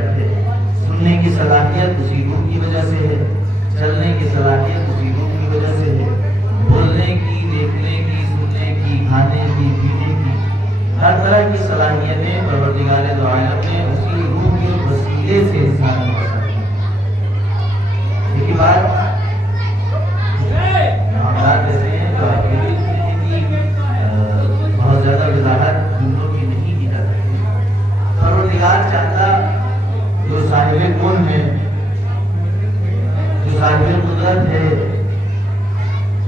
صلاحیت ہے، سننے کی صلاحیت اسی روح کی وجہ سے ہے، چلنے کی صلاحیت اسی روح کی وجہ سے ہے، بولنے کی، دیکھنے کی، سننے کی، کھانے کی، پینے کی، ہر طرح کی صلاحیتیں پروردگار دو عالم نے اسی روح کے وسیلے سے انسان کو عطا کی۔ ایک بات ہم کہتے ہیں تو آپ کی بہت زیادہ وضاحت جملوں کی نہیں کی جا سکتی۔ پروردگار چاہتا جو صاحب کون ہے، جو صاحب قدرت ہے،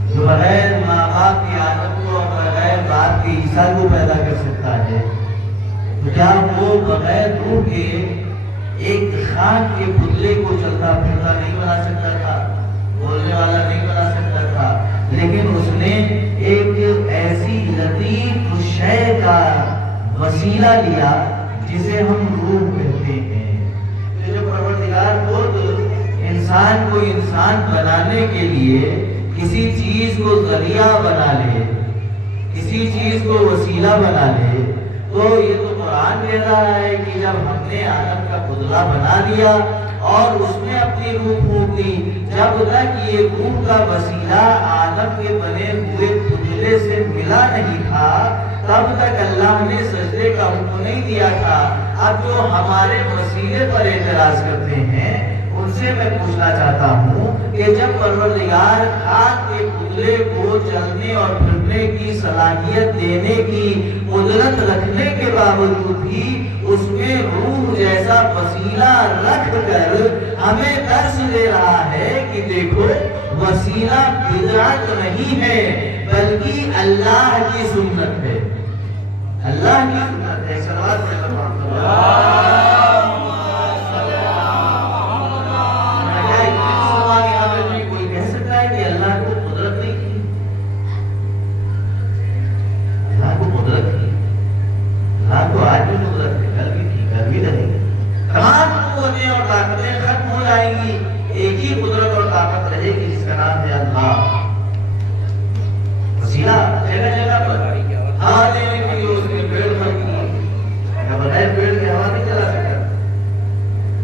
جو بغیر ماں باپ کی آدم کو اور بغیر باپ کی عیسیٰ کو پیدا کر سکتا ہے، تو کیا وہ بغیر روح کے ایک خاک کے پتلے کو چلتا پھرتا نہیں بنا سکتا تھا، بولنے والا نہیں بنا سکتا تھا؟ لیکن اس نے ایک ایسی لطیف شے کا وسیلہ لیا جسے ہم روح کہتے ہیں۔ جو پروردگار خود انسان کو انسان بنانے کے لیے کسی چیز کو ذریعہ بنا لے، کسی چیز کو وسیلہ بنا لے، تو یہ تو قرآن کہہ رہا ہے کہ جب ہم نے آدم کا پتلا بنا لیا اور اس میں اپنی روح پھونک دی، جب تک یہ روح کا وسیلہ آدم کے بنے ہوئے پتلے سے ملا نہیں تھا تب تک اللہ نے سجدے کا حکم نہیں دیا تھا۔ اب جو ہمارے وسیلے پر اعتراض کرتے ہیں ان سے میں پوچھنا چاہتا ہوں کہ جب پروردگار خاک کے پتلے کو چلنے اور پھرنے کی صلاحیت دینے کی قدرت رکھنے کے باوجود بھی اس میں روح جیسا وسیلہ رکھ کر ہمیں درس دے رہا ہے کہ دیکھو وسیلہ بدعت نہیں ہے بلکہ اللہ کی سنت ہے، اللہ کی سنت ہے۔ صلوات پڑھیں کوئی کہہ سکتا ہے کہ اللہ کو قدرت نہیں تھی؟ اللہ کو قدرت تھی، اللہ کو آج بھی قدرت ہے، کل بھی تھی، کل بھی رہے گی۔ تمام قوتیں اور طاقتیں ختم ہو جائیں گی، ایک ہی قدرت اور طاقت رہے گی جس کا نام ہے اللہ۔ وسیلہ جگہ جگہ پر ہوا دینے کے لیے اس نے پیڑ کھڑ کیے، کیا بغیر پیڑ کے ہوا نہیں چلا سکتا؟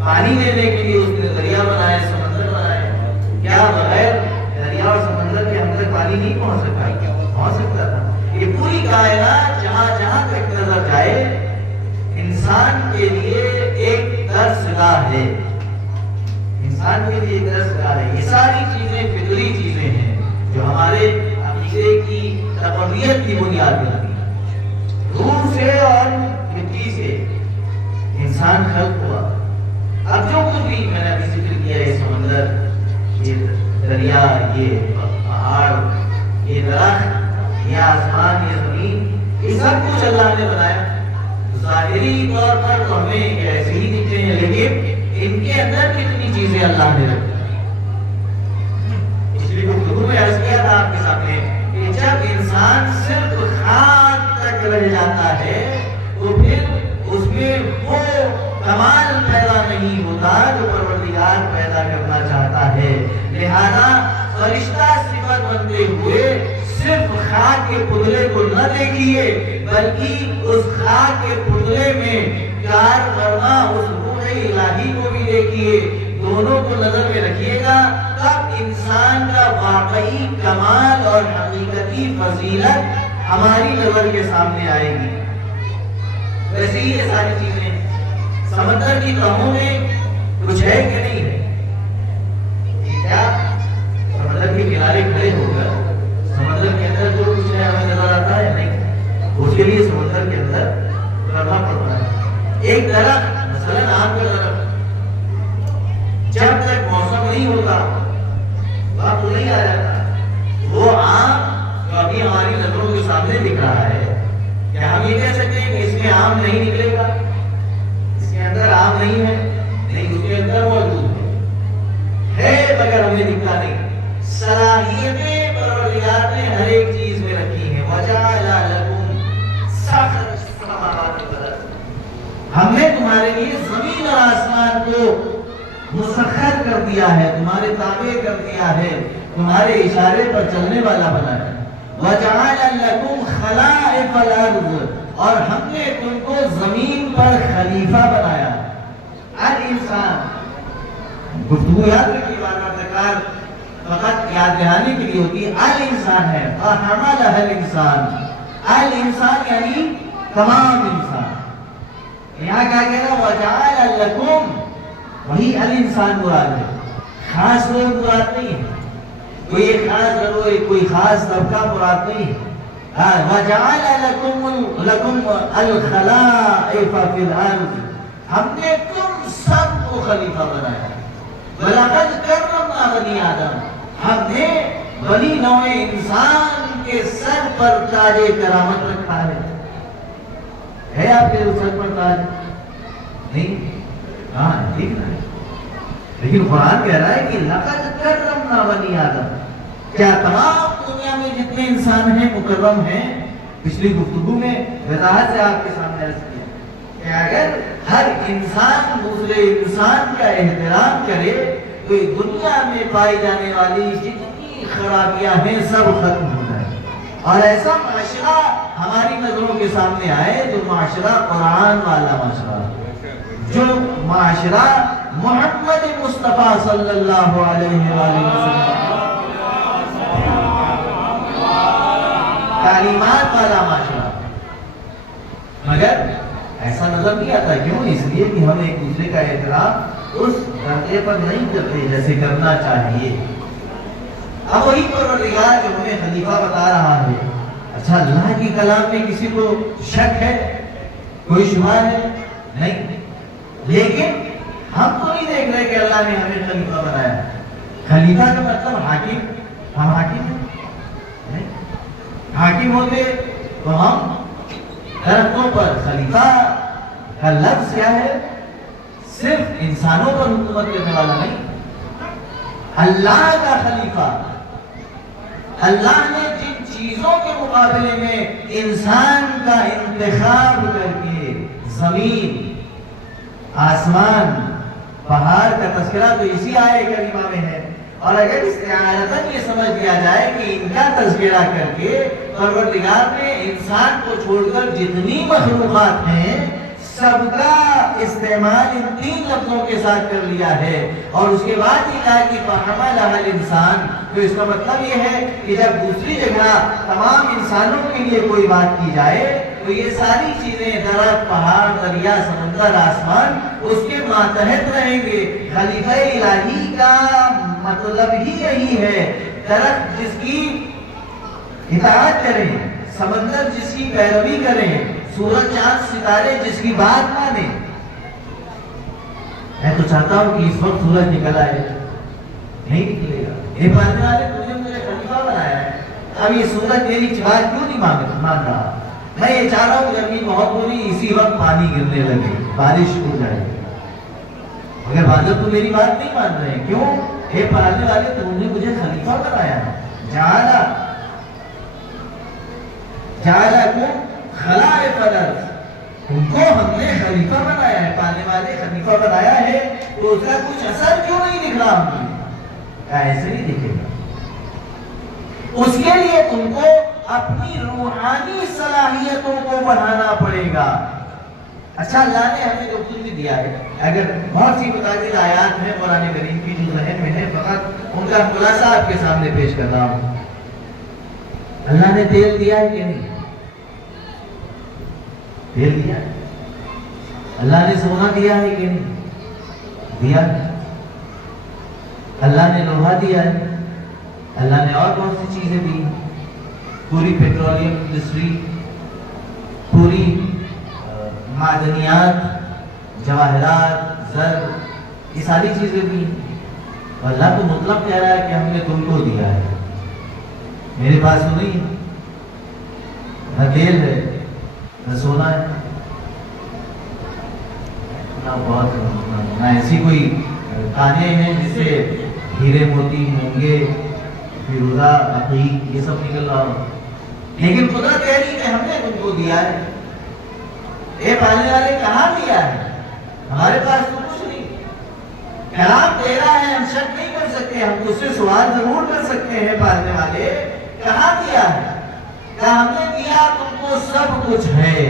پانی دینے کے لیے اس نے دریا بنائے، سمندر بنائے، کیا بغیر دریا اور سمندر کے ہم تک پانی نہیں پہنچ سکتا؟ پہنچ سکتا تھا۔ یہ پوری کائنات جہاں جہاں تک نظر جائے انسان کے لیے ایک درس گاہ ہے، انسان کے لیے ایک درس گاہ ہے۔ یہ ساری چیزیں فطری چیزیں ہیں جو ہمارے عقیدے کی تقویت کی بنیاد بنتی ہیں۔ روح سے اور مٹی سے انسان خلق ہوا۔ اب جو کچھ بھی میں نے ابھی ذکر کیا، یہ سمندر، یہ دریا، یہ پہاڑ، یہ درخت، یہ آسمان، یہ زمین، یہ سب کچھ اللہ نے بنایا۔ ظاہری طور پر تو ہمیں ایسے ہی دکھتے ہیں، لیکن ان کے اندر کتنی چیزیں اللہ نے رکھی۔ پچھلی گفتگو میں عرض کیا تھا آپ کے سامنے کہ جب انسان صرف خاک تک رہ جاتا ہے تو پھر اس میں وہ کمال پیدا نہیں ہوتا جو پروردگار پیدا کرنا چاہتا ہے۔ لہذا فرشتہ صفت بنتے ہوئے صرف خاک کے پتلے کو نہ دیکھیے بلکہ اس خاک کے پتلے میں کار فرما اس روح الہی کو بھی دیکھیے، دونوں کو نظر میں رکھیے گا، تب انسان کا واقعی کمال اور حقیقتی فضیلت ہماری نظر کے سامنے آئے گی۔ ویسے ہی یہ ساری چیزیں سمندر کی تہوں میں کچھ ہے کہ نہیں ہے؟ کیا سمندر کے کنارے کھڑے ہو کر سمندر کے اندر جو کچھ ہے ہمیں نظر آتا ہے؟ نہیں۔ اس کے لیے سمندر کے اندر کرنا پڑتا ہے۔ ایک درخت مثلاً آم کا درخت جب تک موسم نہیں ہوتا، وقت نہیں آ جاتا، وہ آم جو ابھی ہماری نظروں کے سامنے دکھ رہا ہے، کیا ہم یہ کہہ سکتے ہیں کہ اس میں آم نہیں نکلے گا، اس کے اندر آم نہیں ہے؟ نہیں، اس کے اندر موجود ہے مگر ہمیں دکھتا نہیں۔ صلاحیتیں پروردگار نے ہر ایک چیز میں رکھی ہیں۔ وَجَعَلَ لَكُمْ سَخَرَ السَّمَاوَاتِ وَالْأَرْضِ، ہم نے تمہارے لیے زمین اور آسمان کو مسخر کر دیا ہے، تمہارے تابع کر دیا ہے، تمہارے اشارے پر چلنے والا بنایا۔ وَجَعَلَ لَكُمْ خَلَائِفَ الْأَرْضِ، اور ہم نے تم کو زمین پر خلیفہ بنایا۔ الانسان، گفتگو یاد رکھیے بار بار تکرار فقط یاد دہانی کے لیے ہوتی ہے. الانسان ہے فحملہ الانسان، الانسان یعنی تمام انسان. یہاں کیا کہنا وجعل لکم، وہی الانسان مراد ہے، خاص لوگ مراد نہیں ہے، کوئی ایک خاص گروہ کوئی خاص طبقہ مراد نہیں ہے. وجعل لکم الخلائف فی الارض، ہم نے تم سب کو خلیفہ بنایا. وَلَقَدْ كَرَّمْنَا بَنِي آدَمَ، ہم نے بنی نوع انسان کے سر پر تاج کرامت رکھا ہے آپ کے سر پر تاج؟ نہیں، ہاں ٹھیک ہے، لیکن قرآن کہہ رہا ہے کہ لَقَدْ كَرَّمْنَا بَنِي آدَمَ، کیا تمام دنیا میں جتنے انسان ہیں مکرم ہیں؟ پچھلی گفتگو میں وضاحت سے آپ کے سامنے عرض کیا کہ اگر ہر انسان دوسرے انسان کا احترام کرے تو دنیا میں پائی جانے والی جتنی خرابیاں ہیں سب ختم ہو جائیں، اور ایسا معاشرہ ہماری نظروں کے سامنے آئے جو معاشرہ قرآن والا معاشرہ، جو معاشرہ محمد مصطفیٰ صلی اللہ علیہ وآلہ وسلم تعلیمات والا معاشرہ. مگر ایسا نظر نہیں آتا، کیوں؟ اس لیے کہ ہم ایک دوسرے کا احترام اس درجے پر نہیں کرتے جیسے کرنا چاہیے. اب وہی پروردگار جو ہمیں خلیفہ بتا رہا ہے، اچھا اللہ کی کلام میں کسی کو شک ہے؟ کوئی شبہ ہے؟ نہیں. لیکن ہم تو نہیں دیکھ رہے کہ اللہ نے ہمیں خلیفہ بنایا. خلیفہ کا مطلب حاکم، ہم حاکم ہیں؟ نہیں. حاکم ہوتے تو ہم درختوں پر، خلیفہ کا لفظ کیا ہے؟ صرف انسانوں پر حکومت کرنے والا نہیں، اللہ کا خلیفہ. اللہ نے جن چیزوں کے مقابلے میں انسان کا انتخاب کر کے زمین، آسمان، پہاڑ کا تذکرہ تو اسی آیے کریمہ میں ہے، اور اگر استعارتاً یہ سمجھ لیا جائے کہ ان کا تذکرہ کر کے پروردگار نے انسان کو چھوڑ کر جتنی مخلوقات ہیں سب کا استعمال ان تین لفظوں کے ساتھ کر لیا ہے، اور اس کے بعد یہ کہا کہ فَحَمَلَهَا الْإِنسَانُ، تو اس کا مطلب یہ ہے کہ جب دوسری جگہ تمام انسانوں کے لیے کوئی بات کی جائے تو یہ ساری چیزیں، درخت، پہاڑ، دریا، سمندر، آسمان، اس کے ماتحت رہیں گے. خلیفہ الہی کا مطلب ہی یہی ہے، درخت جس کی اطاعت کریں، سمندر جس کی پیروی کریں، سورج چاند ستارے جس کی بات مانیں. میں تو چاہتا ہوں کہ اس وقت سورج نکل آئے، نہیں نکلے گا. یہ ماننے والے مجھے خلیفہ بنایا ہے، اب یہ سورج میری بات کیوں نہیں مان رہا؟ میں یہ چاہ رہا ہوں گرمی بہت ہو رہی، اسی وقت پانی گرنے لگے، بارش ہو جائے، مگر بادل تو میری بات نہیں مان رہے. کیوں؟ اے پالنے والے تم نے مجھے خلیفہ بنایا ہے. جعلکم خلائف الارض، تم کو ہم نے خلیفہ بنایا ہے، پالنے والے خلیفہ بنایا ہے، تو اس کا کچھ اثر کیوں نہیں دکھ رہا ہم کو؟ ایسے نہیں دکھے گا. اس کے لیے تم کو اپنی روحانی صلاحیتوں کو بڑھانا پڑے گا. اچھا اللہ نے ہمیں جو کچھ بھی دیا ہے، اگر بہت سی متعدد آیات ہیں قرآن کریم کی جو ذہن میں ہے، فقط ان کا خلاصہ آپ کے سامنے پیش کر رہا ہوں. اللہ نے تیل دیا ہے کہ نہیں؟ تیل دیا ہے. اللہ نے سونا دیا ہے کہ نہیں؟ دیا ہے. اللہ نے لوہا دیا ہے. اللہ نے اور بہت سی چیزیں دی. پوری پیٹرولیم انڈسٹری، پوری معدنیات، جواہرات، زر، یہ ساری چیزیں دی. اللہ تو مطلب کہہ رہا ہے کہ ہم نے تم کو دیا ہے. میرے پاس تو نہیں ہے، نہ تیل ہے نہ سونا ہے، نہ ایسی کوئی کھانے ہیں جس سے ہیرے موتی، مونگے، فیروزہ، عقیق یہ سب نکل رہا ہو. لیکن قدرت کہہ رہی کہ ہم نے تم کو دیا ہے. اے پالنے والے کہاں دیا ہے؟ ہمارے پاس تو کچھ نہیں. کلام تیرا ہے، ہم شک نہیں کر سکتے، ہم تجھ سے سوال ضرور کر سکتے ہیں. پالنے والے کہاں دیا ہے؟ کہ ہم نے دیا تم کو سب کچھ ہے،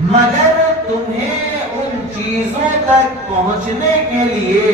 مگر تمہیں ان چیزوں تک پہنچنے کے لیے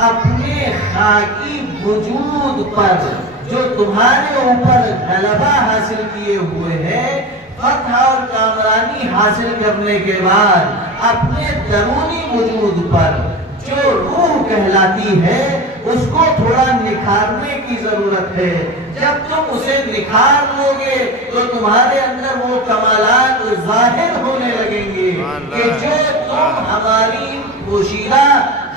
اپنے خاکی وجود پر جو تمہارے اوپر غلبہ حاصل کیے ہوئے ہیں، فتح اور کامرانی حاصل کرنے کے بعد اپنے درونی وجود پر جو روح کہلاتی ہے اس کو تھوڑا نکھارنے کی ضرورت ہے۔ جب تم اسے نکھار لو گے تو تمہارے اندر وہ کمالات ظاہر ہونے لگیں گے کہ جو تم ہماری پوشیدہ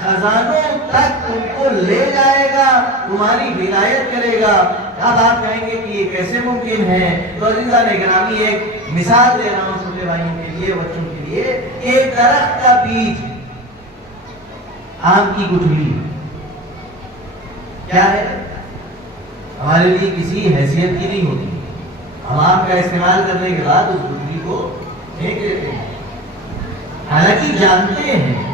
خزانوں تک تم کو لے جائے گا، تمہاری ولایت کرے گا۔ اب آپ کہیں گے کہ یہ کیسے ممکن ہے؟ تو عزیزان گرامی، ایک مثال دے رہا ہوں چھوٹے بھائیوں کے لیے، بچوں کے لیے۔ ایک درخت کا بیج، آم کی گٹھلی کیا ہے؟ ہمارے لیے کسی حیثیت کی نہیں ہوتی، ہم آم کا استعمال کرنے کے بعد اس گٹھلی کو پھینک دیتے ہیں، حالانکہ جانتے ہیں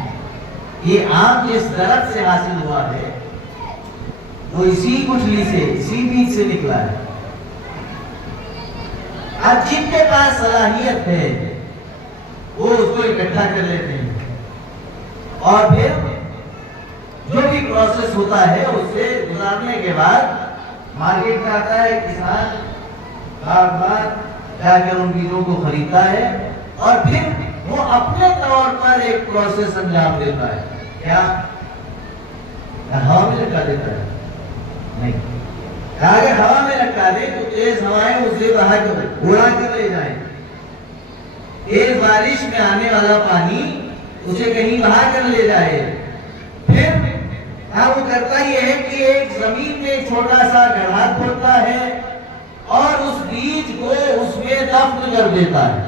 یہ آم جس درخت سے حاصل ہوا ہے وہ اسی گٹھلی سے، اسی بیج سے نکلا ہے۔ اب جن کے پاس صلاحیت ہے وہ اس کو اکٹھا کر لیتے ہیں اور پھر جو بھی پروسیس ہوتا ہے اس سے گزارنے کے بعد مارکیٹ میں آتا ہے، کسان باغبان جا کر ان بیجوں کو خریدتا ہے اور پھر وہ اپنے طور پر ایک پروسیس انجام دیتا ہے۔ کیا ہوا میں لٹکا دیتا ہے؟ نہیں، اگر ہوا میں لٹکا دے تو تیز ہوائیں اسے باہر اڑا کر لے جائیں، تیز بارش میں آنے والا پانی اسے کہیں بہا کر لے جائے۔ پھر وہ کرتا یہ ہے کہ ایک زمین میں چھوٹا سا گڑھا کھودتا ہے اور اس بیج کو اس میں دفن کر دیتا ہے،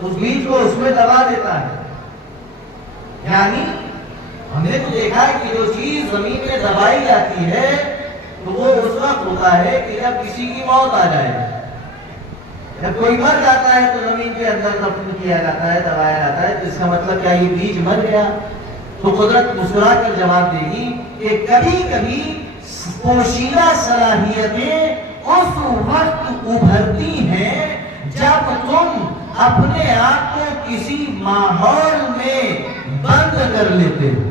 اس بیج کو اس میں دبا دیتا ہے۔ یعنی ہم نے تو دیکھا کہ جو چیز زمین میں دبائی جاتی ہے تو وہ اس وقت ہوتا ہے کہ جب کسی کی موت آ جائے، جب کوئی مر جاتا ہے تو زمین کے اندر دفن کیا جاتا ہے، دبایا جاتا ہے۔ تو اس کا مطلب کیا یہ بیج مر گیا؟ تو قدرت مسکرا کر جواب دے گی کہ کبھی کبھی پوشیدہ صلاحیتیں اس وقت ابھرتی ہیں جب تم اپنے آپ کو کسی ماحول میں بند کر لیتے ہو۔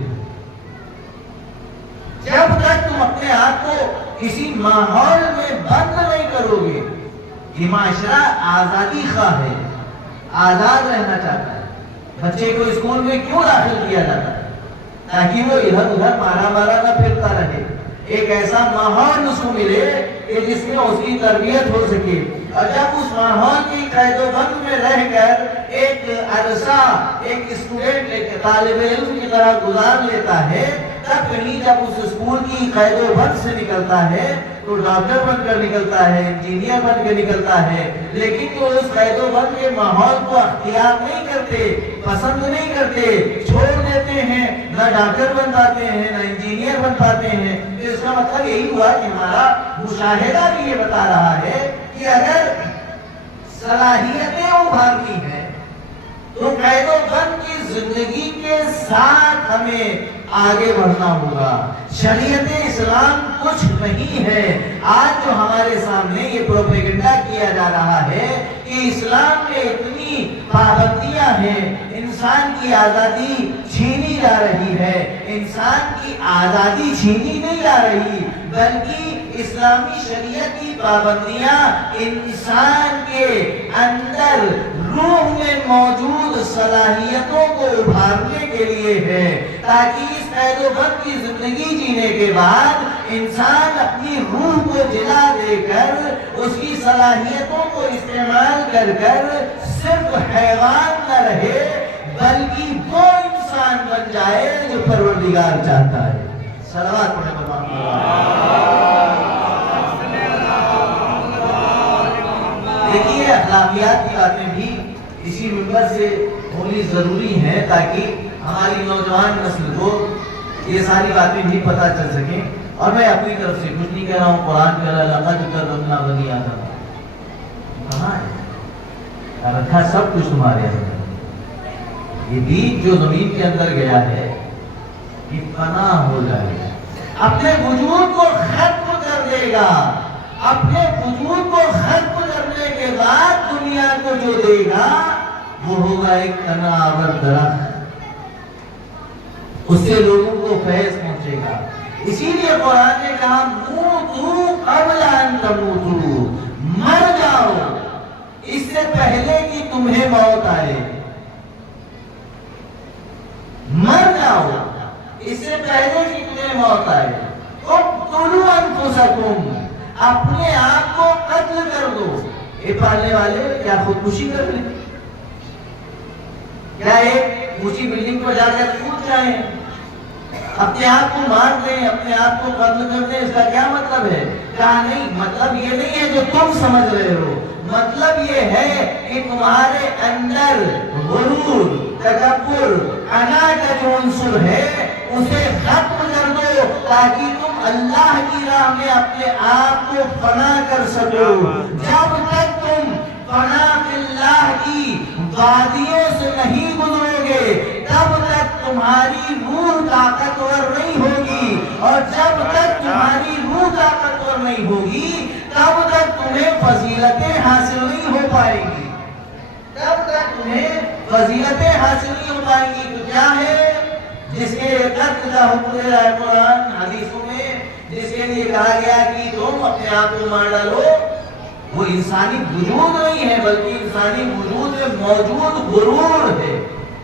جب تک تم اپنے آپ کو کسی ماحول میں بند نہیں کرو گے، یہ معاشرہ آزادی خواہ ہے، آزاد رہنا چاہتا ہے۔ بچے کو اسکول میں کیوں داخل کیا جاتا ہے؟ تاکہ وہ ادھر ادھر مارا مارا نہ پھرتا رہے، ایک ایسا ماحول اس کو ملے کہ جس میں اس کی تربیت ہو سکے۔ اور جب اس ماحول کی قید و بند میں رہ کر ایک عرصہ ایک اسٹوڈنٹ ایک طالب علم کی طرح گزار لیتا ہے، تب کہیں جب اس اسکول کی قید و بند سے نکلتا ہے تو ڈاکٹر بن کر نکلتا ہے، انجینئر بن کے نکلتا ہے، لیکن وہ اس قید و بند کے ماحول کو اختیار نہیں کرتے، پسند نہیں کرتے، چھوڑ دیتے ہیں، نہ ڈاکٹر بن پاتے ہیں نہ انجینئر بن پاتے ہیں۔ اس کا مطلب یہی ہوا کہ ہمارا مشاہدہ بھی یہ بتا رہا ہے کہ اگر صلاحیتیں ابھارنی ہیں تو قید و بند کی زندگی کے ساتھ ہمیں آگے بڑھنا ہوگا۔ شریعت اسلام کچھ نہیں ہے۔ آج جو ہمارے سامنے یہ پروپیگنڈا کیا جا رہا ہے کہ اسلام میں اتنی پابندیاں ہیں، انسان کی آزادی چھینی جا رہی ہے، انسان کی آزادی چھینی نہیں جا رہی، بلکہ اسلامی شریعت کی پابندیاں انسان کے اندر روح میں موجود صلاحیتوں کو ابھارنے کے لیے ہے، تاکہ اس قید و بند کی زندگی جینے کے بعد انسان اپنی روح کو جلا دے کر اس کی صلاحیتوں کو استعمال کر کر صرف حیوان نہ رہے بلکہ وہ انسان بن جائے جو پروردگار چاہتا ہے۔ صلوات پڑھیں دیکھیے، اخلاقیات کی باتیں بھی اسی منبر سے ہونی ضروری ہے تاکہ ہماری نوجوان نسل کو یہ ساری باتیں بھی پتہ چل سکیں۔ اور میں اپنی طرف سے کچھ نہیں کہہ رہا ہوں، قرآن کہہ رہا ہے لقد کرمنا بنی آدم، کہاں ہے؟ رکھا سب کچھ تمہارے اندر۔ یہ بیج جو زمین کے اندر گیا ہے یہ پناہ ہو جائے گا، اپنے وجود کو ختم کر دے گا، اپنے وجود کو ختم کرنے کے بعد دنیا کو جو دے گا وہ ہوگا ایک تناور درخت، اس سے لوگوں کو فیض پہنچے گا. اسی لیے قرآن نے کہا موتو قبل ان تموتو، مر جاؤ اس سے پہلے کہ تمہیں موت آئے. مر جاؤ اس سے پہلے کہ تمہیں موت آئے. اقتلوا انفسکم، اپنے آپ کو قتل کر دو. یہ پڑھنے والے کیا خودکشی کر لیں؟ کیا ایک اونچی بلڈنگ پر جا کر کود جائیں، اپنے آپ کو مار دیں، اپنے آپ کو قتل کر دیں؟ اس کا کیا مطلب ہے؟ کہا نہیں، مطلب یہ نہیں ہے جو تم سمجھ رہے ہو. مطلب یہ ہے کہ تمہارے اندر غرور، تکبر، انا کا جو عنصر ہے اسے ختم کر دو تاکہ تم اللہ کی راہ میں اپنے آپ کو فنا کر سکو. جب تک تم فنا فی اللہ کی وادیوں سے نہیں گزرو گے تب تک تمہاری روح طاقتور نہیں ہوگی، اور جب تک تمہاری روح طاقتور نہیں ہوگی تب تک تمہیں فضیلتیں حاصل نہیں ہو پائیں گی. تب تک تمہیں فضیلتیں حاصل نہیں ہو پائیں گی. تو کیا ہے جس کے قتل کا حکم دے رہا ہے قرآن حدیثوں میں، جس کے لیے کہا گیا کہ تم اپنے آپ کو مار ڈالو، وہ انسانی وجود نہیں ہے بلکہ انسانی وجود میں موجود غرور ہے،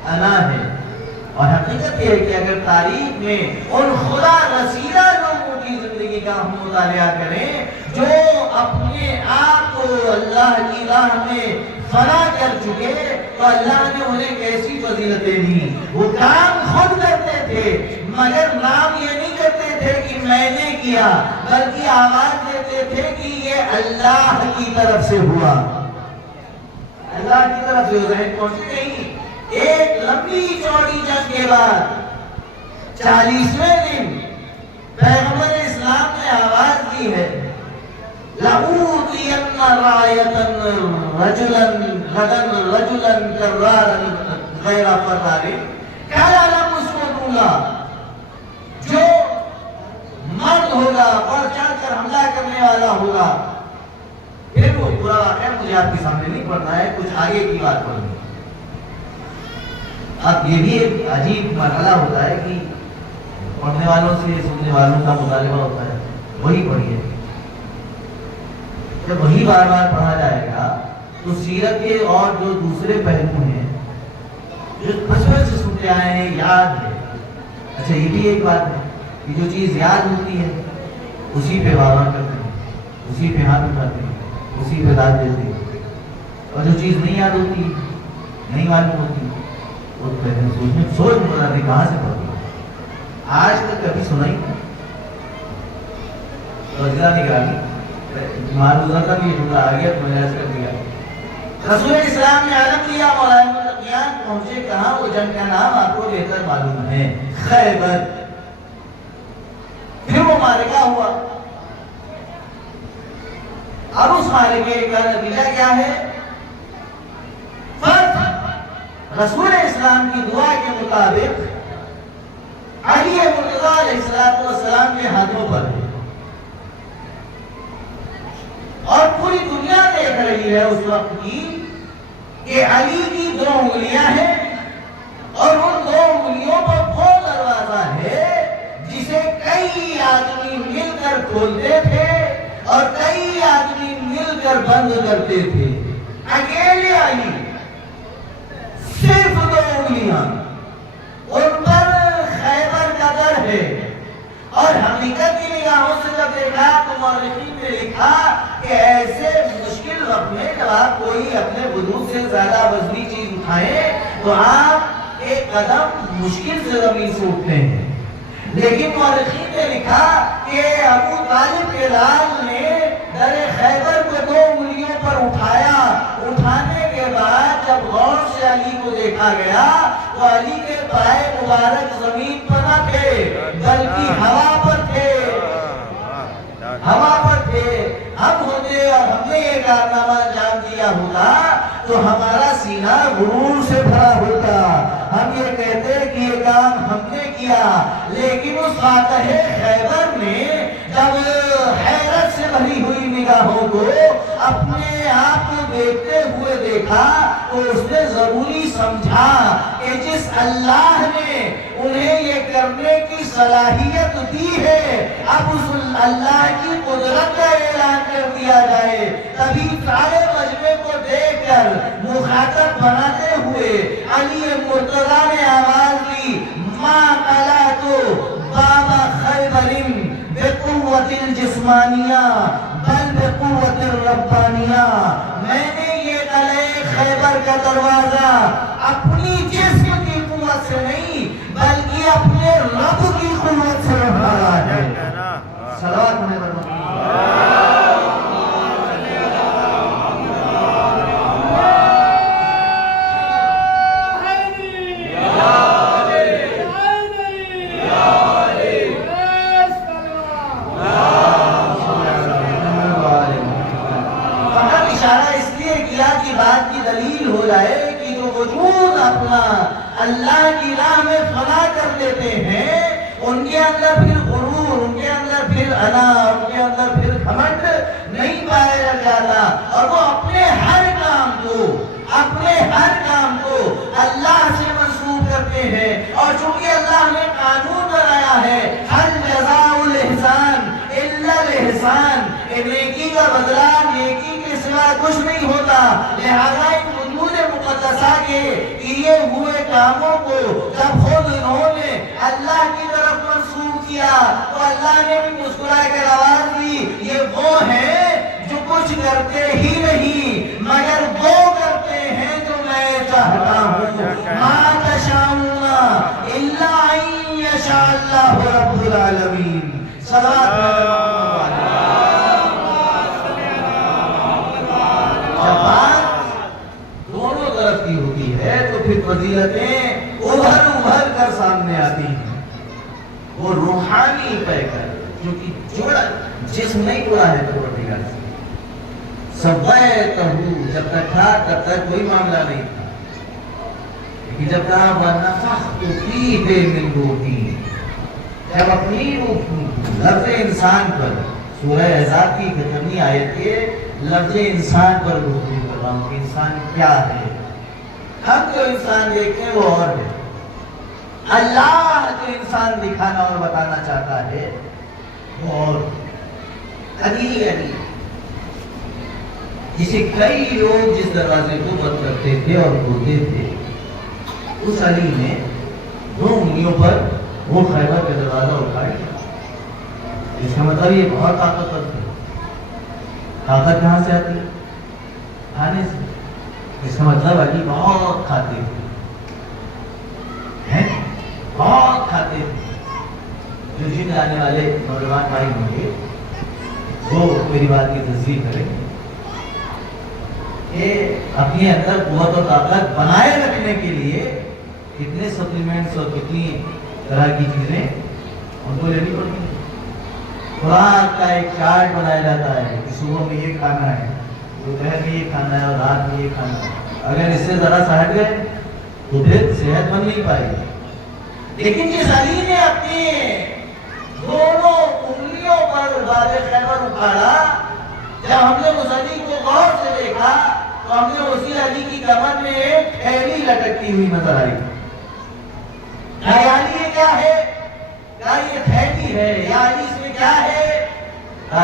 انا ہے. اور حقیقت یہ ہے کہ اگر تاریخ میں ان خدا رسیدہ لوگوں کی زندگی کا ہم مطالعہ کریں جو اپنے آپ کو اللہ کی راہ میں فنا کر چکے، تو اللہ نے انہیں کیسی فضیلتیں دی. وہ کام خود کرتے تھے مگر نام یہ نہیں کرتے تھے کہ میں نے کیا، بلکہ آواز دیتے تھے کہ یہ اللہ کی طرف سے ہوا، اللہ کی طرف سے. ذہن پہنچے نہیں؟ ایک لمبی چوڑی جنگ کے بعد 40ویں دن پیغمبر اسلام نے آواز دی ہے لَأُوتِيَنَّ رَایَةً رَجُلًا رَجُلًا كَرَّارًا غَيْرَ فَرَّارٍ، کیا عالم اس کو دوں گا جو مرد ہوگا، بڑھ چڑھ کر حملہ کرنے والا ہوگا. پھر وہ پورا واقعہ مجھے آپ کے سامنے نہیں پڑھنا ہے، کچھ آگے کی بات پڑھنی ہے. اب یہ بھی ایک عجیب مرحلہ ہوتا ہے کہ پڑھنے والوں سے سننے والوں کا مطالبہ ہوتا ہے، وہی پڑھیے. جب وہی بار بار پڑھا جائے گا تو سیرت کے اور جو دوسرے پہلو ہیں جو بچپن سے سنتے آئے ہیں یاد ہے. اچھا یہ بھی ایک بات ہے کہ جو چیز یاد ہوتی ہے اسی پہ واہ کرتے ہیں، اسی پہ ہاتھ اٹھاتے ہیں، اسی پہ داد دیتے ہیں. اور جو چیز نہیں یاد ہوتی، نہیں معلوم ہوتی، وہ پہلے سوچ بتا دیں کہاں سے پڑھتی ہے. آج تک کبھی سنا ہی نہیں. وزیرہ نگرانی معروضہ کا بھی جملہ آ گیا تو میں نے کر دیا. رسول اسلام نے عالم دیا، مولانا متقیان پہنچے کہاں؟ وہ جنگ کا نام آپ کو بہتر معلوم ہے، خیبر. پھر وہ معرکہ ہوا. اب اس معرکے کا نتیجہ کیا ہے؟ فتح. رسول اسلام کی دعا کے مطابق علی مرتضیٰ علیہ السلام کے ہاتھوں پر ہے، اور پوری دنیا دیکھ رہی ہے اس وقت کی کہ علی کی 2 انگلیاں ہیں اور ان 2 انگلیوں پر وہ دروازہ ہے جسے کئی آدمی مل کر کھولتے تھے اور کئی آدمی مل کر بند کرتے تھے. اکیلے علی صرف 2 انگلیاں، ان پر خیبر کا در ہے. اور حقیقت کی نگاہوں سے جب دیکھا تو مورخین نے لکھا کہ ایسے مشکل وقت میں جب آپ کوئی اپنے وجود سے زیادہ وزنی چیز اٹھائیں تو آپ ایک قدم مشکل سے زمین سے اٹھتے ہیں. لیکن مورخین نے لکھا کہ ابو طالب کے لال نے در خیبر کو 2 انگلیوں پر اٹھایا. اٹھانے کے بعد جب غور سے علی کو دیکھا گیا تو علی کے پائے مبارک زمین پر نہ تھے بلکہ ہوا پر تھے، ہوا پر تھے. ہم ہوتے اور ہم نے یہ کارنامہ انجام دیا ہوتا تو ہمارا سینہ غرور سے بھرا ہوتا. ہم یہ کہتے کہ یہ کام ہم نے کیا. لیکن اس فاتح خیبر نے جب حیرت سے بھری ہوئی نگاہوں کو اپنے آپ کو دیکھتے ہوئے دیکھا تو اس نے ضروری سمجھا کہ جس اللہ نے انہیں یہ کرنے کی صلاحیت دی ہے اب اس اللہ کی قدرت کا اعلان کر دیا جائے. تبھی سارے مجمع کو دیکھ کر مخاطب بناتے ہوئے علی مرتضیٰ نے آواز دی ما قلعت باب خیبر بقوت الجسمانیہ بل بقوت الربانیہ. میں نے یہ قلعہ خیبر کا دروازہ اپنی جسم کی قوت سے نہیں بلکہ اپنے رب کی قوت سے کھولا ہے. صلوات ہونے پر بات کی دلیل ہو جائے کہ جو وجود اپنا اللہ کی راہ میں فنا کر دیتے ہیں ان کے اندر پھر غرور، ان کے اندر پھر انا، ان کے اندر پھر گھمنڈ نہیں پایا جاتا اور وہ اپنے ہر کام کو اللہ سے منسوب کرتے ہیں. اور چونکہ اللہ نے قانون بنایا ہے ہل جزاء الاحسان الا الاحسان، نیکی کا بدلہ نیکی کے سوا کچھ نہیں ہوتا، لہذا ان وجود مقدسہ کے کیے ہوئے کاموں کو جب خود انہوں نے اللہ کی طرف منسوب کیا تو اللہ نے بھی مسکرا کر آواز دی یہ وہ ہیں جو کچھ کرتے ہی نہیں مگر وہ کرتے ہیں جو میں چاہتا ہوں. ما تشاءون الا ان یشاء اللہ رب العالمین. جب بات دونوں طرف کی ہوتی ہے تو پھر فضیلتیں ابھر کر سامنے آتی ہیں. وہ روحانی پیکر جو کہ جوڑا جسم نہیں جوڑا ہے پروردگار سے. سبیتہو جب تک تھا تب تک کوئی معاملہ نہیں تھا، لیکن جب کہا وَنَفَخْتُ فِيهِ مِنْ رُوحِي، جب اپنی لفظ انسان پر سورہ احزاب کی ختمی آیت کے لفظ انسان پر گفتگو کر رہا ہوں کہ انسان کیا ہے. ہم جو انسان دیکھتے ہیں وہ اور ہے، اللہ جو انسان دکھانا اور بتانا چاہتا ہے وہ اور. علی جسے کئی لوگ جس دروازے کو بند کرتے تھے اور کھولتے تھے، اس علی نے 2 انگلیوں پر وہ خیبر کا دروازہ اٹھایا. اس کا مطلب یہ بہت طاقتور تھے. طاقت کہاں سے آتی ہے؟ کھانے سے. اس کا مطلب علی بہت کھاتے تھے، بہت کھاتے تھے. جو جن آنے والے نوجوان بھائی ہوں گے وہ میری بات کی تصدیق کریں کہ اپنے اندر قوت اور طاقت بنائے رکھنے کے لیے کتنے سپلیمنٹس اور کتنی طرح کی چیزیں ان کو لینی پڑتی ہیں. خوراک کا ایک چارٹ بنایا جاتا ہے کہ صبح میں یہ کھانا ہے، دوپہر میں یہ کھانا ہے اور رات میں یہ کھانا ہے. اگر اس سے ذرا سا ہٹ گئے تو پھر صحت بن نہیں پائے گی. لیکن جس علی نے اپنی دونوں انگلیوں پر باب خیبر اٹھایا، جب ہم نے اس علی کو غور سے دیکھا تو ہم نے اسی علی کی کمر میں ایک تھیلی لٹکتی ہوئی نظر آئی. علی یہ کیا ہے؟ کیا یہ تھیلی ہے؟ یا علی اس میں کیا ہے؟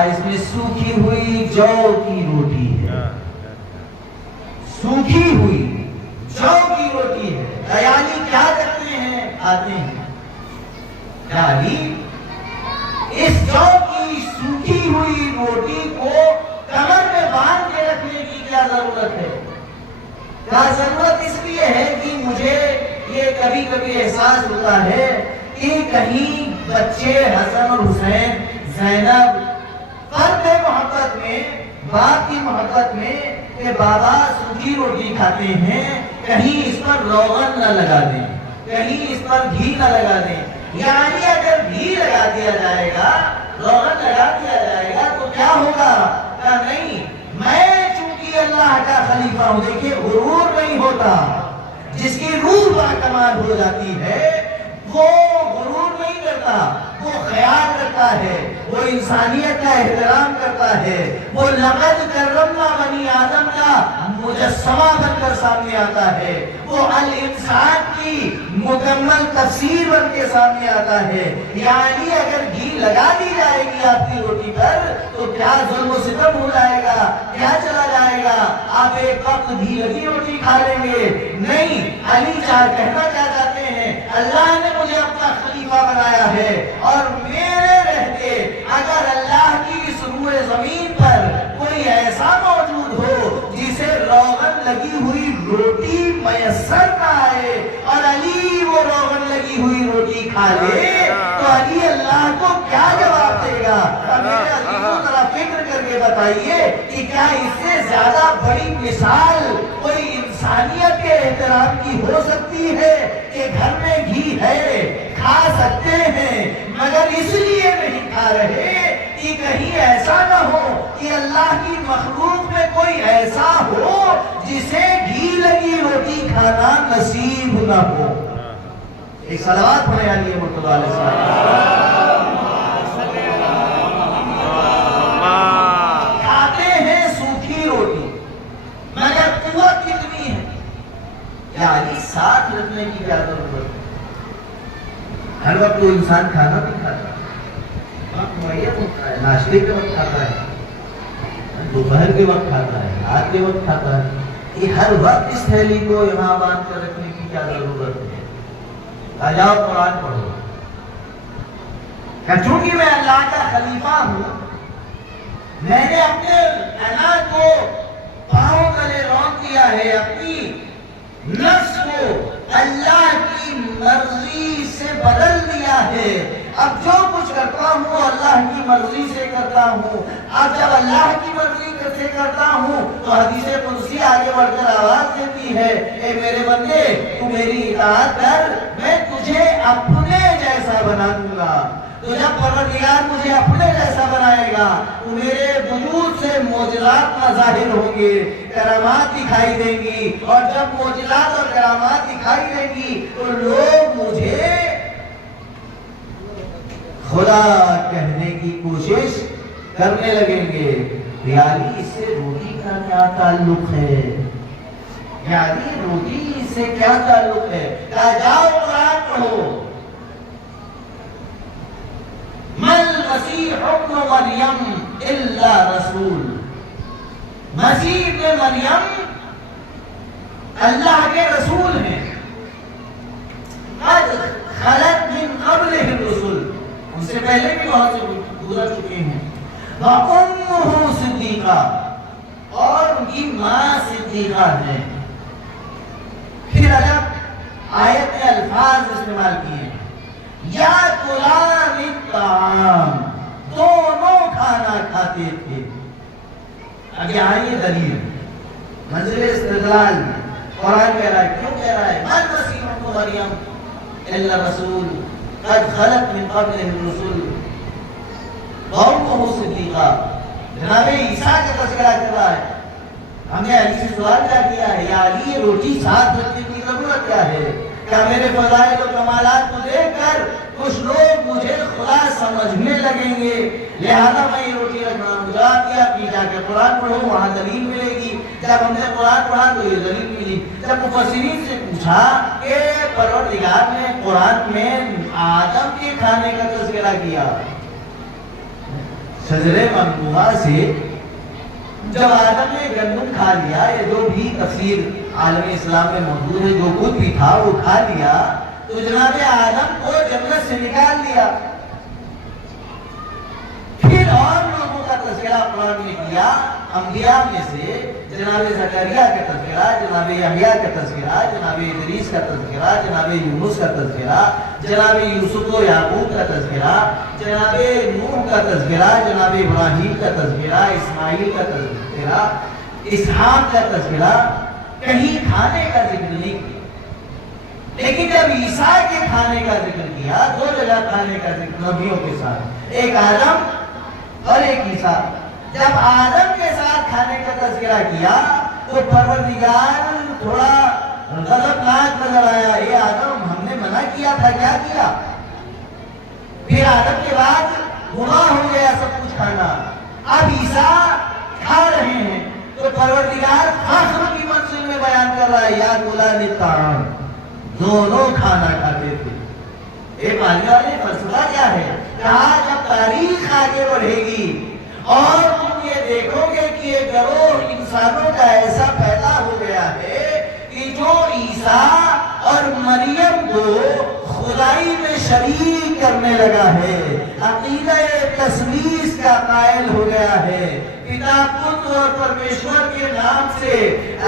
اس میں سوکھی ہوئی جو کی روٹی ہے. سوکھی ہوئی جو کی روٹی ہے. علی کیا کرتے ہیں؟ کھاتے ہیں. علی اس جو کی سوکھی ہوئی روٹی کو کمر میں باندھ کے رکھنے کی کیا ضرورت ہے؟ کیا ضرورت اس لیے ہے کہ مجھے یہ کبھی کبھی احساس ہوتا ہے کہ کہیں بچے حسن اور حسین، زینب فرق ہے محبت میں، باپ کی محبت میں کہ بابا سوکھی روٹی کھاتے ہیں، کہیں اس پر روغن نہ لگا دیں، کہیں اس پر گھی نہ لگا دیں. یعنی اگر گھی لگا دیا جائے گا، روغن لگا دیا جائے گا تو کیا ہوگا؟ کہ نہیں، میں چونکہ اللہ کا خلیفہ ہوں. دیکھیے غرور نہیں ہوتا، جس کی روح با کمال ہو جاتی ہے وہ غرور نہیں کرتا. کرتا، وہ خیال رکھتا ہے، وہ انسانیت کا احترام کرتا ہے، وہ لقد کرمنا بنی آدم کا مجسمہ بن کر سامنے آتا ہے، وہ الانسان کی مکمل تفسیر بن کے سامنے آتا ہے۔ یعنی اگر گھی لگا دی جائے گی آپ کی روٹی پر تو کیا ظلم و ستم ہو جائے گا، کیا چلا جائے گا؟ آپ ایک وقت گھی لگی روٹی کھا لیں گے؟ نہیں، علی کہنا کیا چاہتے ہیں؟ اللہ نے مجھے اپنا خلیفہ بنایا ہے، اور میرے رہتے اگر اللہ کی اس روئے زمین پر کوئی ایسا موجود ہو جسے روغن لگی ہوئی روٹی میسر نہ آئے اور علی وہ روغن لگی ہوئی روٹی کھا لے تو علی اللہ کو کیا جواب دے گا؟ اور میرے عزیزوں ذرا فکر کر کے بتائیے کہ کیا اس سے زیادہ بڑی مثال کوئی انسانیت کے احترام کی ہو سکتی ہے کہ گھر میں گھی ہے، کھا سکتے ہیں، مگر اس لیے نہیں کھا رہے کہ کہیں ایسا نہ ہو کہ اللہ کی مخلوق میں کوئی ایسا ہو جسے گھی لگی روٹی کھانا نصیب نہ ہو۔ ایک صلوات پڑھیں علی مرتضیٰ علیہ السلام۔ کھاتے ہیں سوکھی روٹی مگر قوت کتنی ہے؟ یعنی ساتھ رکھنے کی کیا ضرورت ہے؟ ہر وقت تو انسان کھانا نہیں کھاتا، وقت معین ہوتا ہے، ناشتے کے وقت کھاتا ہے، دوپہر کے وقت کھاتا ہے، رات کے وقت کھاتا ہے۔ یہ ہر وقت اس تھیلی کو یہاں باندھ کر رکھنے کی کیا ضرورت ہے؟ آ جاؤ قرآن پڑھو۔ کہ چونکہ میں اللہ کا خلیفہ ہوں، میں نے اپنے انا کو پاؤں تلے رون دیا ہے، اپنی نفس کو اللہ کی مرضی سے بدل دیا ہے۔ اب جو کچھ کرتا ہوں اللہ کی مرضی سے کرتا ہوں۔ اب جب اللہ کی مرضی سے کرتا ہوں تو حدیث قدسی آگے بڑھ کر آواز دیتی ہے، اے میرے بندے تو میری اطاعت کر، میں تجھے اپنے جیسا بنا دوں گا۔ تو جب پروردگار مجھے اپنے جیسا بنائے گا تو میرے وجود سے معجزات کا ظاہر ہوں گے، کرامات دکھائی دیں گی، اور جب معجزات اور کرامات دکھائی دیں گی تو لوگ مجھے خدا کہنے کی کوشش کرنے لگیں گے۔ یعنی اس سے روٹی کا کیا تعلق ہے؟ یعنی روٹی سے کیا تعلق ہے؟ کہا جاؤ قرآن پڑھو۔ مل مسیح ابن مریم الا رسول، مسیح ابن مریم اللہ کے رسول ہیں۔ قد خلت من قبلہ الرسل، ان سے پہلے بھی بہت سے گزر چکے ہیں۔ وَأُمُّهُ صدیقہ، اور ان کی ماں صدیقہ ہے۔ پھر عجب آیت میں الفاظ استعمال کیے، یا کلان الطعام، دونوں کھانا کھاتے تھے۔ اب یہاں یہ دلیل منزل استدلال قرآن کہہ رہا ہے، کیوں کہہ رہا ہے؟ من مسیح ابن مریم الا رسول قد خلت من قبلہ الرسل وأمه صدیقہ۔ جناب عیسیٰ کا تذکرہ کر رہا ہے۔ ہم نے علی سے سوال کیا کیا ہے، یا علی روٹی ساتھ رکھنے کی ضرورت کیا ہے؟ کیا میرے فضائل و کمالات کو دیکھ کر کچھ لوگ مجھے خدا سمجھنے لگیں گے، لہذا میں یہ روٹی رکھ رہا ہوں؟ جواب دیا کہ جا کے قرآن پڑھو، وہاں دلیل ملے گی۔ جب ہم نے قرآن پڑھا تو یہ دلیل ملی۔ جب مفسرین سے پوچھا کہ پروردگار نے قرآن میں آدم کے کھانے کا تذکرہ کیا، شجرے ممنوعہ سے جب آدم نے گندم کھا لیا، یہ جو بھی تفسیر عالم اسلام میں موجود ہے، جو کچھ بھی تھا وہ کھا لیا، تو جناب آدم کو جنت سے نکال دیا۔ پھر اور لوگوں کا تذکرہ قرآن نے کیا، انبیاء میں سے جناب زکریا کا تذکرہ، جناب یحییٰ کا تذکرہ، جناب ادریس کا تذکرہ، جناب یونس کا تذکرہ، جناب یوسف و یعقوب کا تذکرہ، جناب نوح کا تذکرہ، جناب ابراہیم کا تذکرہ، اسماعیل کا تذکرہ، اسحاق کا تذکرہ۔ کہیں کھانے کا ذکر نہیں کیا، لیکن جب عیسیٰ کے کھانے کا ذکر کیا، دو جگہ کھانے کا ذکر نبیوں کے ساتھ، ایک آدم اور ایک عیسیٰ۔ جب آدم کے ساتھ کھانے کا تذکرہ کیا تو پروردگار تھوڑا غضبناک نظر آیا، اے آدم ہم نے منع کیا تھا، کیا کیا؟ آدم کے بعد گناہ ہو گیا سب کچھ کھانا، اب عیسیٰ کھا رہے ہیں، تو پروردگار فخر کی منزل میں بیان کر رہا ہے یا کلان الطعام، دونوں کھانا کھاتے تھے۔ ایک عالم فلسفہ کیا ہے؟ کہا جب تاریخ آگے بڑھے گی اور تم یہ دیکھو گے کہ یہ گروہ انسانوں کا ایسا پیدا ہو گیا ہے کہ جو عیسیٰ اور مریم کو خدائی میں شریک کرنے لگا ہے، عقیدہ تثلیث کا قائل ہو گیا ہے، پتا پتر اور پرمیشور کے نام سے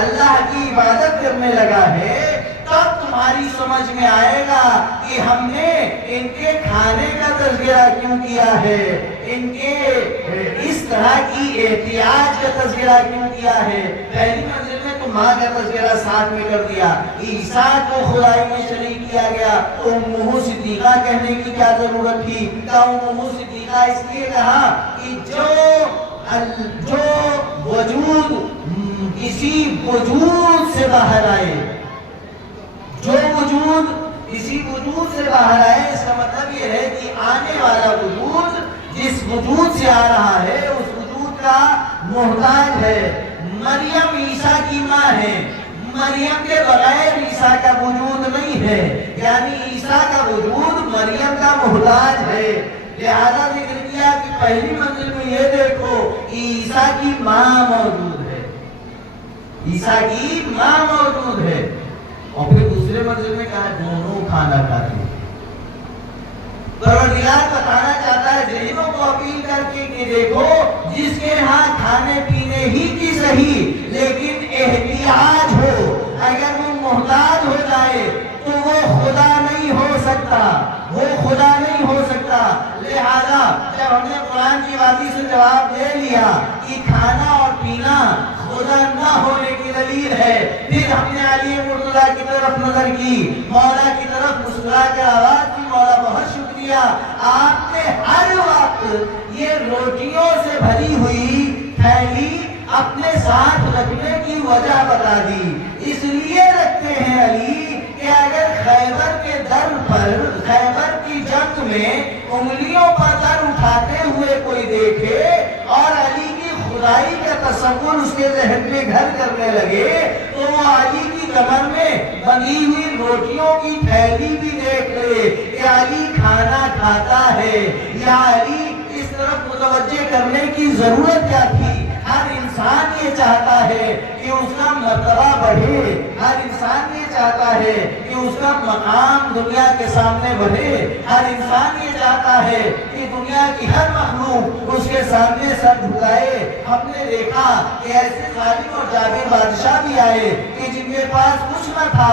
اللہ کی عبادت کرنے لگا ہے، تب تمہاری سمجھ میں آئے گا کہ ہم نے ان کے کھانے کا تذکرہ کیوں کیا ہے، ان کے اس طرح کی احتیاج کا تذکرہ کیوں کیا ہے۔ پہلی منزل میں تو ماں کا تذکرہ ساتھ میں کر دیا، عیسیٰ کو خدائی میں شریک کیا گیا، امہ صدیقہ کہنے کی کیا ضرورت تھی؟ امہ صدیقہ اس لیے کہا کہ جو وجود کسی وجود سے باہر آئے، جو وجود کسی وجود سے باہر آئے، اس کا مطلب یہ ہے کہ آنے والا وجود جس وجود سے آ رہا ہے اس وجود کا محتاج ہے۔ مریم عیسیٰ کی ماں ہے، مریم کے بغیر عیسیٰ کا وجود نہیں ہے، یعنی عیسیٰ کا وجود مریم کا محتاج ہے۔ لہذا ذکر کیا کہ پہلی منزل میں یہ دیکھو عیسیٰ کی ماں موجود ہے، عیسیٰ کی ماں موجود ہے، اور پھر دوسرے منزل میں کہا دونوں کھانا کھاتے۔ پروردگار بتانا چاہتا ہے ذہنوں کو اپیل کر کے کہ دیکھو جس کے ہاں کھانے پینے ہی کی صحیح لیکن احتیاج ہو، اگر وہ محتاج ہو جائے تو وہ خدا نہیں ہو سکتا، وہ خدا نہیں ہو سکتا۔ لہذا جب ہم نے قرآن کی وادی سے جواب دے لیا کہ کھانا اور پینا خدا نہ ہونے کی دلیل ہے، پھر ہم نے علی مرتضیٰ کی طرف نظر کی، مولا کی طرف مسکرا کر آواز کی، مولا بہت شکریہ، آپ نے ہر وقت یہ روٹیوں سے بھری ہوئی تھیلی اپنے ساتھ رکھنے کی وجہ بتا دی۔ اس لیے رکھتے ہیں علی کہ اگر خیبر کے در پر، خیبر کی جنگ میں انگلیوں پر در اٹھاتے ہوئے کوئی دیکھے اور علی کی خدائی کا تصور اس کے ذہن میں گھر کرنے لگے تو وہ علی کی کمر میں بندھی ہوئی روٹیوں کی تھیلی بھی دیکھ لے کہ علی کھانا کھاتا ہے، یا علی اس طرف متوجہ کرنے کی ضرورت کیا تھی؟ ہر انسان یہ چاہتا ہے کہ اس کا مرتبہ بڑھے، ہر انسان یہ چاہتا ہے کہ اس کا مقام دنیا کے سامنے بڑھے، ہر انسان یہ چاہتا ہے کہ دنیا کی ہر مخلوق اس کے سامنے سر جھکائے۔ ہم نے دیکھا کہ ایسے ظالم اور جابر بادشاہ بھی آئے کہ جن کے پاس کچھ نہ تھا،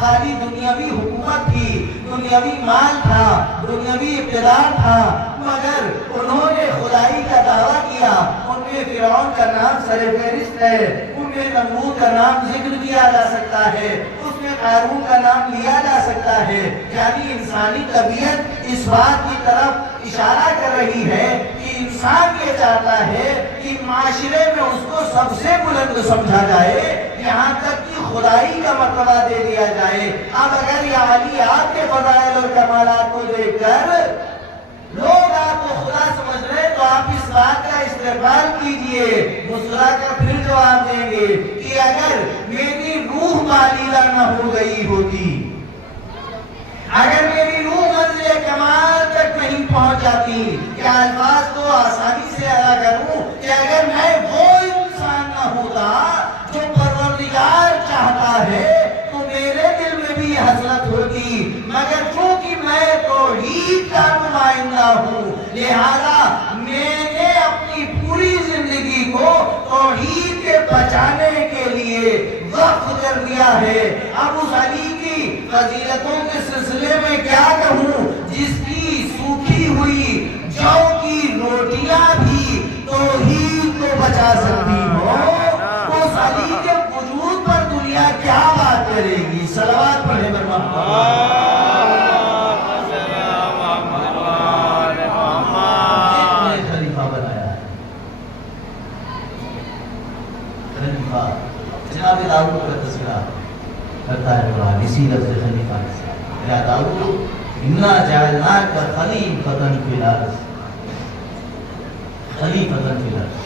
خالی دنیاوی حکومت تھی، دنیاوی مال تھا، دنیاوی اقتدار تھا، مگر انہوں نے خدائی کا دعویٰ کیا۔ ان میں فرعون کا نام سر فہرست ہے، ان میں نمرود کا نام ذکر کیا جا سکتا ہے، اس میں قارون کا نام لیا جا سکتا ہے۔ یعنی انسانی طبیعت اس بات کی طرف اشارہ کر رہی ہے کہ انسان یہ چاہتا ہے کہ معاشرے میں اس کو سب سے بلند سمجھا جائے، یہاں تک کہ خدائی کا مرتبہ دے دیا جائے۔ اب اگر یہ علی آپ کے فضائل اور کمالات کو دیکھ کر لوگ آپ کو خدا سمجھ رہے تو آپ اس بات کا استقبال کیجئے، مسکرا کر پھر جواب دیں گے کہ اگر میری روح پالیدہ نہ ہو گئی ہوتی، اگر میری روح منزل کمال تک نہیں پہنچ جاتی، کیا الفاظ کو آسانی سے ادا کروں کہ اگر میں وہ انسان نہ ہوتا جو پروردگار چاہتا ہے تو میرے دل میں بھی حسرت ہوتی، مگر چونکہ میں توحید کا نمائندہ ہوں لہذا میں نے اپنی پوری زندگی کو توحید کے بچانے کے لیے وقف کر دیا ہے۔ اب اس علی کی فضیلتوں کے سلسلے میں کیا کہوں جس کی سوکھی ہوئی جو کی روٹیاں بھی توحید کو بچا سکتی ہو، اس علی کے وجود پر دنیا کیا بات کرے گی؟ صلوات پڑھیں خلیفہ بنایا ہے، خلیفہ جناب داؤد کا تذکرہ کرتا ہے قرآن اسی لفظ خلیفہ کے ساتھ۔ یا داؤد انا جعلناک خلیفۃ فی الارض، خلیفۃ فی الارض.